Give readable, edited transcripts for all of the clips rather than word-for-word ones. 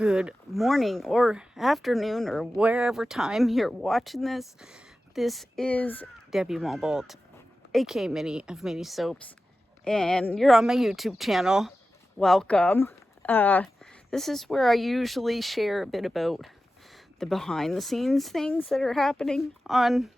good morning or afternoon or wherever time you're watching this. This is Debbie Wombolt, aka Minnie of Mini Soaps, and you're on my YouTube channel. Welcome. This is where I usually share a bit about the behind the scenes things that are happening on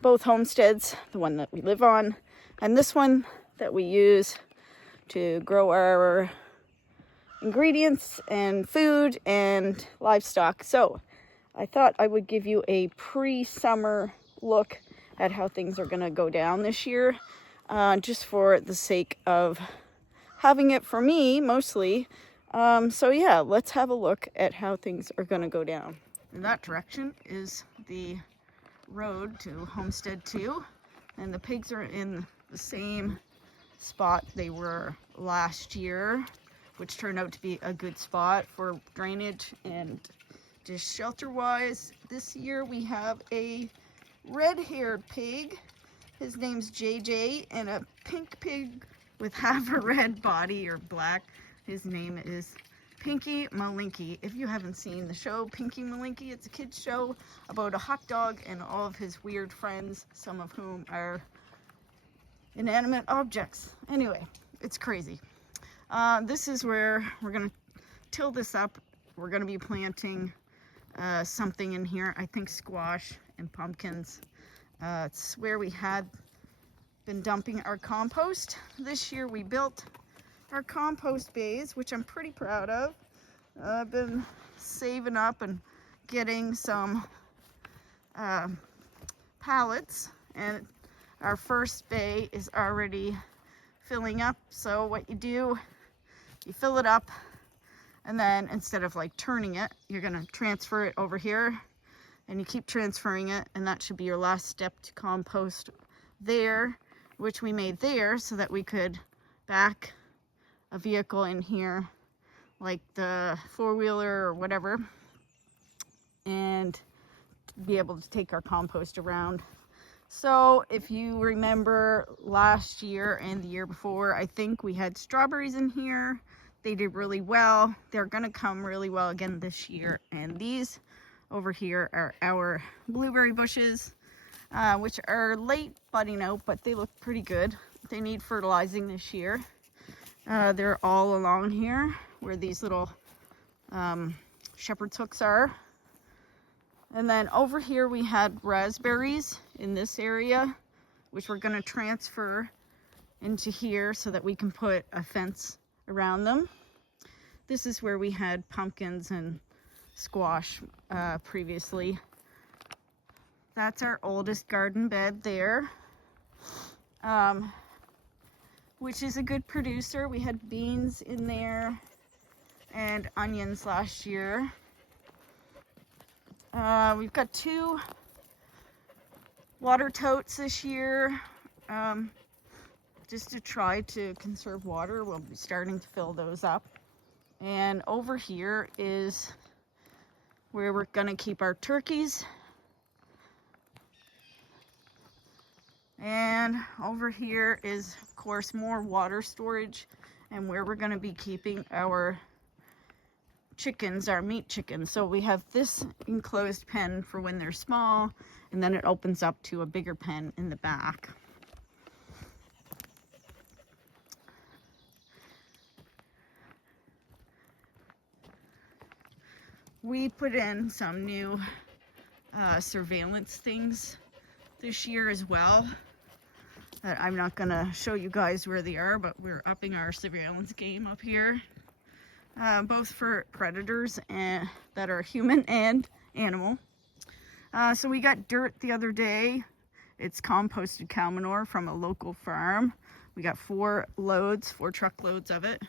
both homesteads, the one that we live on and this one that we use to grow our ingredients and food and livestock. So I thought I would give you a pre-summer look at how things are going to go down this year, just for the sake of having it for me mostly. So yeah, let's have a look at how things are going to go down. In that direction is the road to Homestead 2, and the pigs are in the same spot they were last year, which turned out to be a good spot for drainage and just shelter wise. This year we have a red-haired pig. His name's JJ, and a pink pig with half a red body, or black. His name is Pinky Malinky. If you haven't seen the show Pinky Malinky, it's a kid's show about a hot dog and all of his weird friends, some of whom are inanimate objects. Anyway, it's crazy. This is where we're gonna till this up. We're gonna be planting something in here. I think squash and pumpkins. It's where we had been dumping our compost. This year we built our compost bays, which I'm pretty proud of. I've been saving up and getting some pallets, and our first bay is already filling up. So what you do, you fill it up, and then instead of like turning it, you're gonna transfer it over here, and you keep transferring it, and that should be your last step to compost there, which we made there so that we could back a vehicle in here, like the four-wheeler or whatever, and be able to take our compost around. So if you remember last year and the year before, I think we had strawberries in here. They did really well. They're gonna come really well again this year. And these over here are our blueberry bushes, which are late budding out, but they look pretty good. They need fertilizing this year. They're all along here where these little shepherd's hooks are. And then over here we had raspberries in this area, which we're going to transfer into here so that we can put a fence around them. This is where we had pumpkins and squash previously. That's our oldest garden bed there, which is a good producer. We had beans in there and onions last year. We've got 2 water totes this year, just to try to conserve water. We'll be starting to fill those up. And over here is where we're gonna keep our turkeys. And over here is, of course, more water storage, and where we're gonna be keeping our chickens, our meat chickens. So we have this enclosed pen for when they're small, and then it opens up to a bigger pen in the back. We put in some new surveillance things this year as well. I'm not gonna show you guys where they are, but we're upping our surveillance game up here. Both for predators and that are human and animal. So we got dirt the other day. It's composted cow manure from a local farm. We got 4 truckloads of it.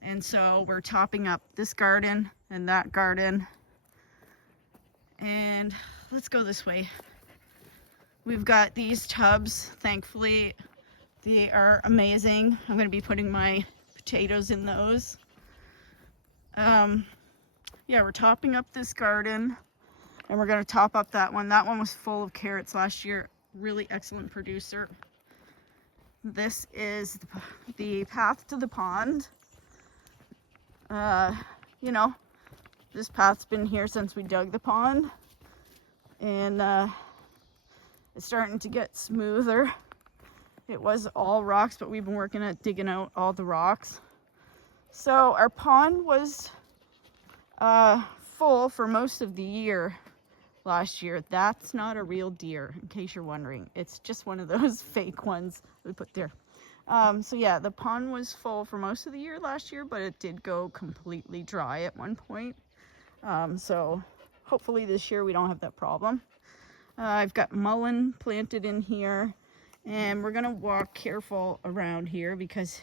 And so we're topping up this garden and that garden. And let's go this way. We've got these tubs, thankfully. They are amazing. I'm gonna be putting my potatoes in those. Yeah, we're topping up this garden, and we're going to top up that one. That one was full of carrots last year. Really excellent producer. This is the path to the pond. You know, this path's been here since we dug the pond, and it's starting to get smoother. It was all rocks, but we've been working at digging out all the rocks. So our pond was full for most of the year last year. That's not a real deer, in case you're wondering. It's just one of those fake ones we put there. So yeah, the pond was full for most of the year last year, but it did go completely dry at one point. So hopefully this year we don't have that problem. I've got mullein planted in here, and we're gonna walk careful around here because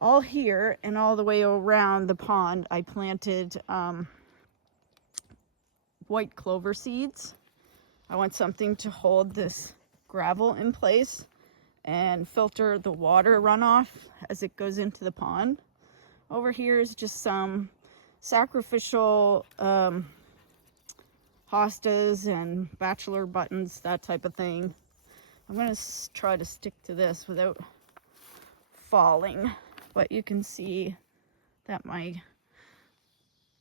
all here and all the way around the pond I planted white clover seeds. I want something to hold this gravel in place and filter the water runoff as it goes into the pond. Over here is just some sacrificial hostas and bachelor buttons, that type of thing. I'm gonna try to stick to this without falling, but you can see that my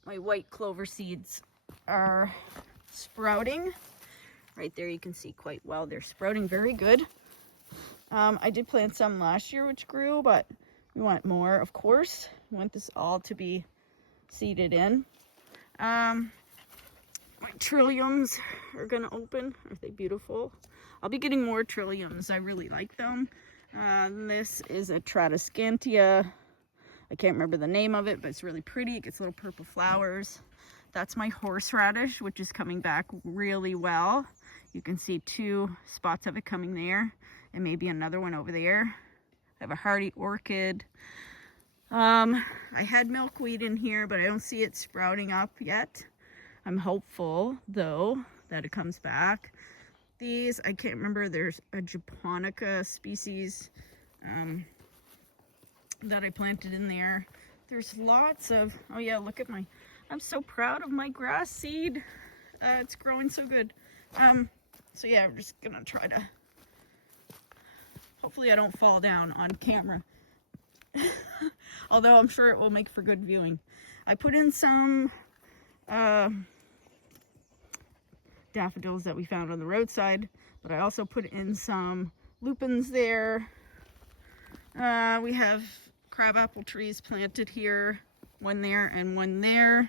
white clover seeds are sprouting. Right there you can see quite well they're sprouting very good. I did plant some last year which grew, but we want more, of course. We want this all to be seeded in. My trilliums are gonna open. Aren't they beautiful? I'll be getting more trilliums. I really like them. This is a Tradescantia. I can't remember the name of it, but it's really pretty. It gets little purple flowers. That's my horseradish, which is coming back really well. You can see 2 spots of it coming there, and maybe another one over there. I have a hardy orchid. I had milkweed in here, but I don't see it sprouting up yet. I'm hopeful, though, that it comes back. These, I can't remember, there's a japonica species that I planted in there. There's lots of, oh yeah, look at I'm so proud of my grass seed. It's growing so good. So yeah, I'm just gonna try to, hopefully I don't fall down on camera. Although I'm sure it will make for good viewing. I put in some daffodils that we found on the roadside, but I also put in some lupins there. We have crabapple trees planted here, one there and one there.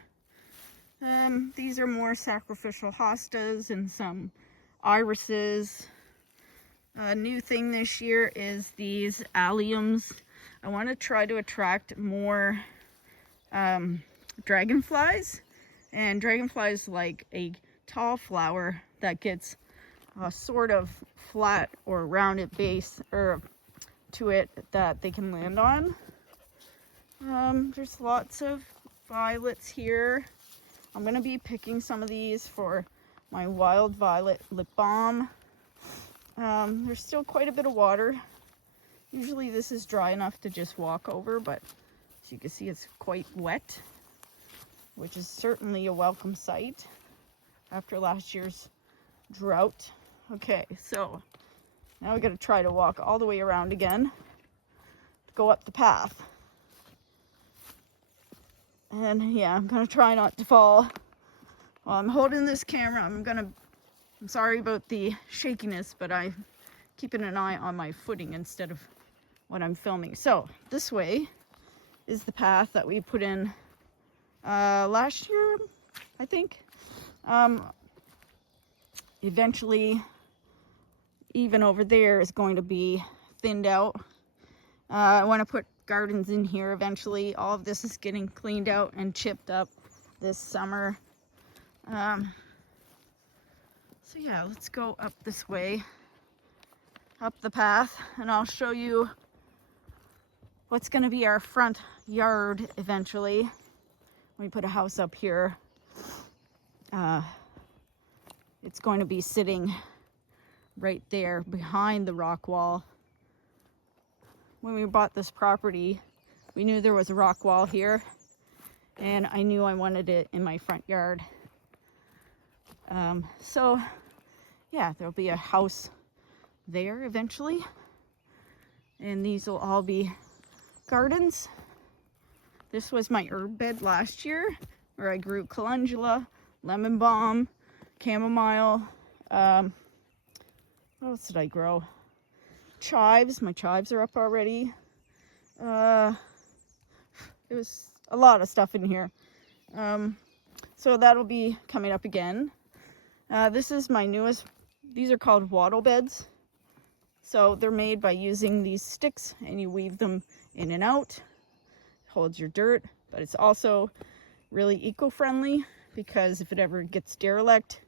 These are more sacrificial hostas and some irises. A new thing this year is these alliums. I want to try to attract more dragonflies, and dragonflies like a tall flower that gets a sort of flat or rounded base or to it that they can land on. There's lots of violets here. I'm gonna be picking some of these for my wild violet lip balm. There's still quite a bit of water. Usually this is dry enough to just walk over, but as you can see it's quite wet, which is certainly a welcome sight after last year's drought. Okay, so now we gotta try to walk all the way around again to go up the path. And yeah, I'm gonna try not to fall while I'm holding this camera. I'm sorry about the shakiness, but I'm keeping an eye on my footing instead of what I'm filming. So this way is the path that we put in last year, I think. Eventually, even over there is going to be thinned out. I want to put gardens in here eventually. All of this is getting cleaned out and chipped up this summer. So yeah, let's go up this way, up the path, and I'll show you what's going to be our front yard eventually. When we put a house up here, it's going to be sitting right there behind the rock wall. When we bought this property, we knew there was a rock wall here, and I knew I wanted it in my front yard. So yeah, there'll be a house there eventually, and these will all be gardens. This was my herb bed last year. where I grew calendula, lemon balm, chamomile. What else did I grow? Chives. My chives are up already. There was a lot of stuff in here. So that'll be coming up again. This is my newest. These are called wattle beds. So they're made by using these sticks and you weave them in and out. It holds your dirt, but it's also really eco-friendly because if it ever gets derelict,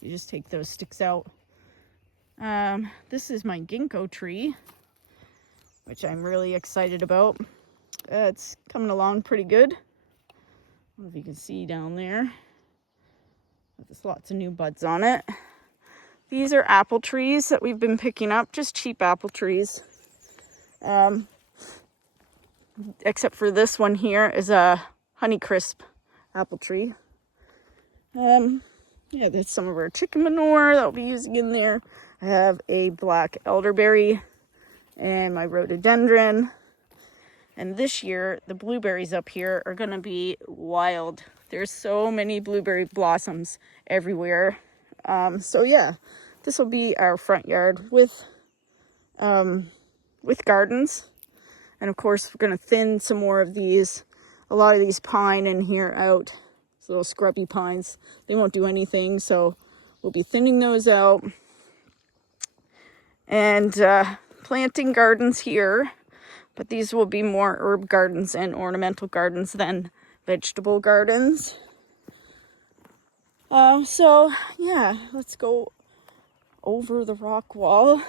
you just take those sticks out. This is my ginkgo tree, which I'm really excited about. It's coming along pretty good. I don't know if you can see down there. There's lots of new buds on it. These are apple trees that we've been picking up, just cheap apple trees. Except for this one here is a Honeycrisp apple tree. Yeah, there's some of our chicken manure that we'll be using in there. I have a black elderberry and my rhododendron. And this year, the blueberries up here are going to be wild. There's so many blueberry blossoms everywhere. So yeah, this will be our front yard with gardens. And of course, we're going to thin some more of these, a lot of these pine in here out. These little scrubby pines. They won't do anything, so we'll be thinning those out. And planting gardens here. But these will be more herb gardens and ornamental gardens than vegetable gardens. So yeah, let's go over the rock wall.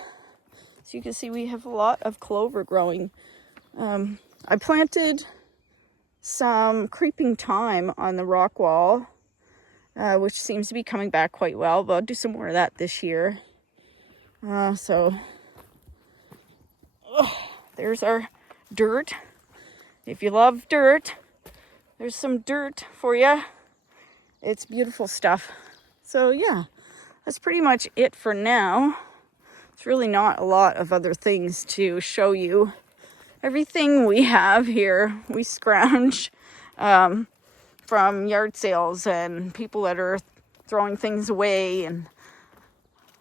So you can see we have a lot of clover growing. I planted some creeping thyme on the rock wall, which seems to be coming back quite well, but I'll do some more of that this year. There's our dirt. If you love dirt, there's some dirt for you. It's beautiful stuff. So yeah, that's pretty much it for now. It's really not a lot of other things to show you. Everything we have here, we scrounge from yard sales and people that are throwing things away and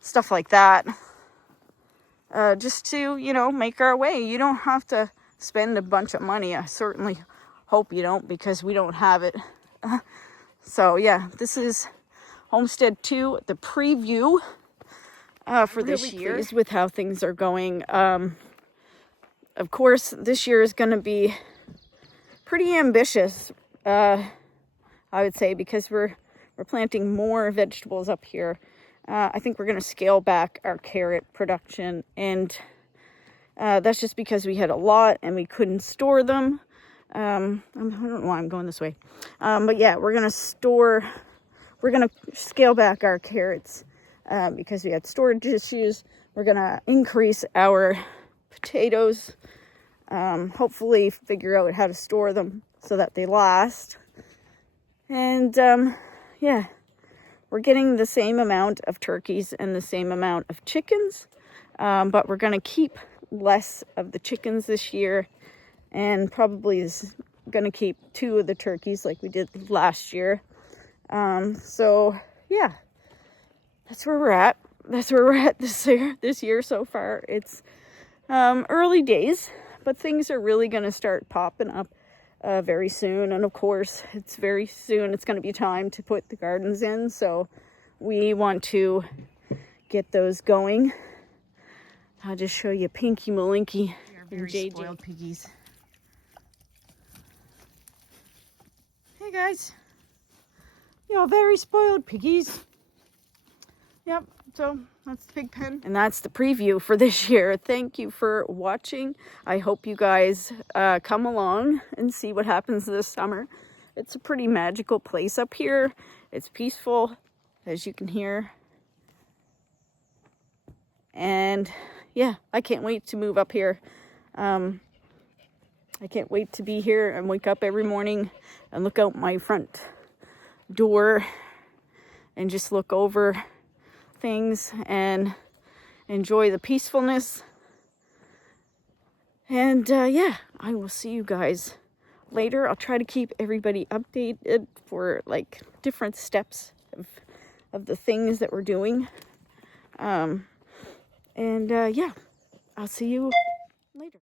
stuff like that. Just to, make our way. You don't have to spend a bunch of money. I certainly hope you don't, because we don't have it. So yeah, this is Homestead 2, the preview for this year. Pleased with how things are going. Of course, this year is going to be pretty ambitious, I would say, because we're planting more vegetables up here. I think we're going to scale back our carrot production, and that's just because we had a lot and we couldn't store them. I don't know why I'm going this way. But yeah, we're going to scale back our carrots because we had storage issues. We're going to increase our potatoes, hopefully figure out how to store them so that they last. And yeah, we're getting the same amount of turkeys and the same amount of chickens, but we're going to keep less of the chickens this year, and probably is going to keep 2 of the turkeys like we did last year. So yeah, that's where we're at. That's where we're at this year so far. It's early days, but things are really going to start popping up very soon. And of course, it's very soon. It's going to be time to put the gardens in. So we want to get those going. I'll just show you Pinky Malinky and JJ. Spoiled piggies. Hey guys. Very spoiled piggies. Yep. So that's the pig pen. And that's the preview for this year. Thank you for watching. I hope you guys come along and see what happens this summer. It's a pretty magical place up here. It's peaceful, as you can hear. And yeah, I can't wait to move up here. I can't wait to be here and wake up every morning and look out my front door and just look over things and enjoy the peacefulness. And yeah, I will see you guys later. I'll try to keep everybody updated for like different steps of the things that we're doing. Yeah, I'll see you later.